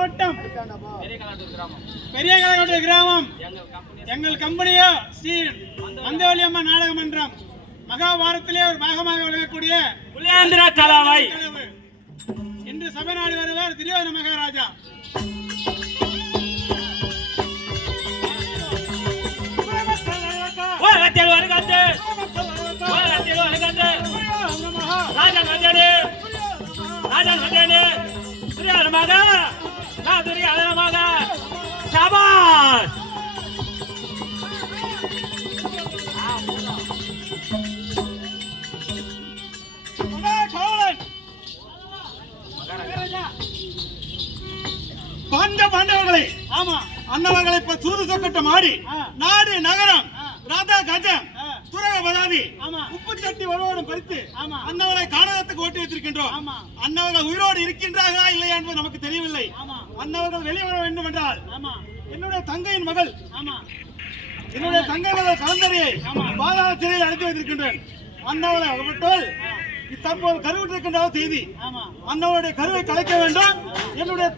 மாவட்டம் பெரிய கலகோட்டை கிராமம் எங்கள் கம்பெனியோ ஸ்ரீ மந்தவல்லியம்மா நாடக மன்றம் மகாபாரத்திலே ஒரு பாகமாக விளங்கக்கூடிய புலேந்திர கலவை இன்று சபை நாடு வருவார் துரியோதன மகாராஜா. பாண்டவர்களை அண்ணவர்களை சூது சொக்கட்டம் ஆடி நாடு நகரம் ராதா கஜம் துரக பதாதி உப்பு சட்டி ஒருவரும் பறித்து அண்ணவர்களை காணகத்துக்கு ஓட்டி வைத்திருக்கின்றோம். அண்ணவர்கள் உயிரோடு இருக்கின்றார்களா இல்லையா என்பது நமக்கு தெரியவில்லை. அண்ணவர்கள் வெளிவர வேண்டும் என்றால் என்னுடைய தங்கையின் மகள் என்னுடைய தங்கை மகள் கலந்தரையை பாதாள சிறையில் அடைத்து வைத்திருக்கின்றேன். அண்ணவரை அவர்கள் தற்போது கருவிட்டிருக்கின்ற செய்தி அண்ணவருடைய கருவை கலைக்க வேண்டும். என்னுடைய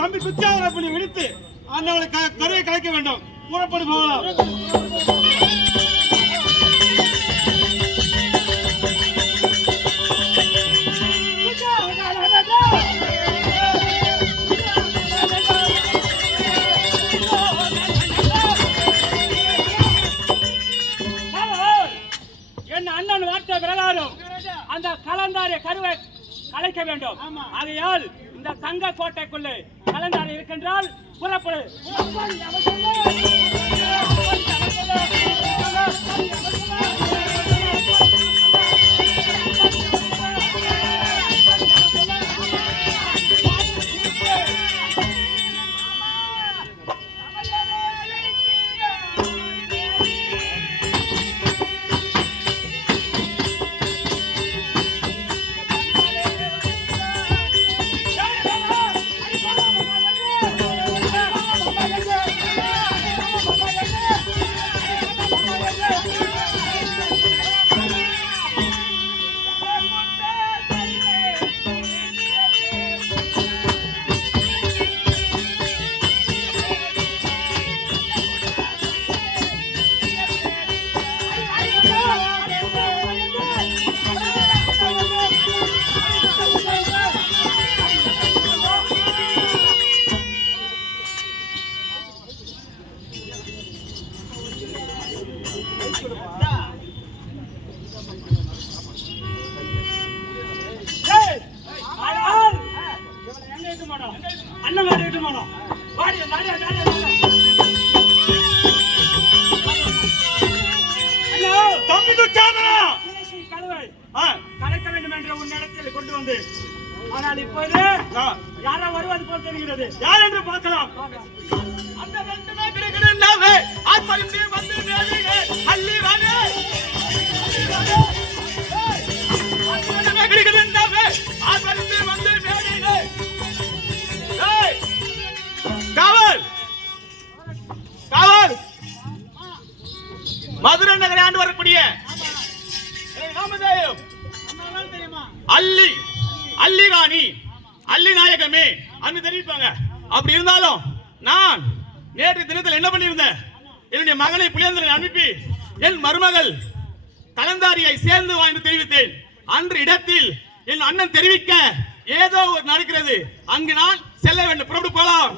தம்பி துச்சாதனை விடுத்து அண்ணவரை கருவை கலைக்க வேண்டும். புறப்படு போகலாம். என் அண்ணன் வார்த்தை பிரகாரம் அந்த கலந்தாரிய கருவை கலைக்க வேண்டும். ஆகையால் இந்த தங்க கோட்டைக்குள்ளே கலந்தாரி இருக்கின்றால் புறப்படு. கலைக்க வேண்டும் என்ற உன்னிடத்தில் கொண்டு வந்து ஆனால் இப்போது யாரோ வருவது போல் தெரிகிறது. யார் என்று பார்க்கலாம். அந்த ரெண்டுமே கிடைக்கிறாவே ஆத்மரிந்து வந்து மேலே அள்ளி வாங்க ஆத்மரிந்து கிடைக்கிறாவே ஆத்மரிந்து வந்து மேலே ஏய் காவல் காவல் மதுரை நகரை ஆண்டு வரக்கூடிய ராமதேவ் அள்ளி அள்ளி ராணி அள்ளி நாயகமே அன்னு தெரிவிப்பாங்க. அப்படி இருந்தாலும் நான் நேற்று தினத்தில் என்ன பண்ணியிருந்தேன், என்னுடைய மகனை புலியந்தரை அனுப்பி என் மருமகள் கலந்தாரியை சேர்ந்து வா என்று தெரிவித்தேன். அன்று இடத்தில் என் அண்ணன் தெரிவிக்க ஏதோ ஒரு நடக்கிறது. அங்கு நான் செல்ல வேண்டும். புறப்பட்டு போலாம்.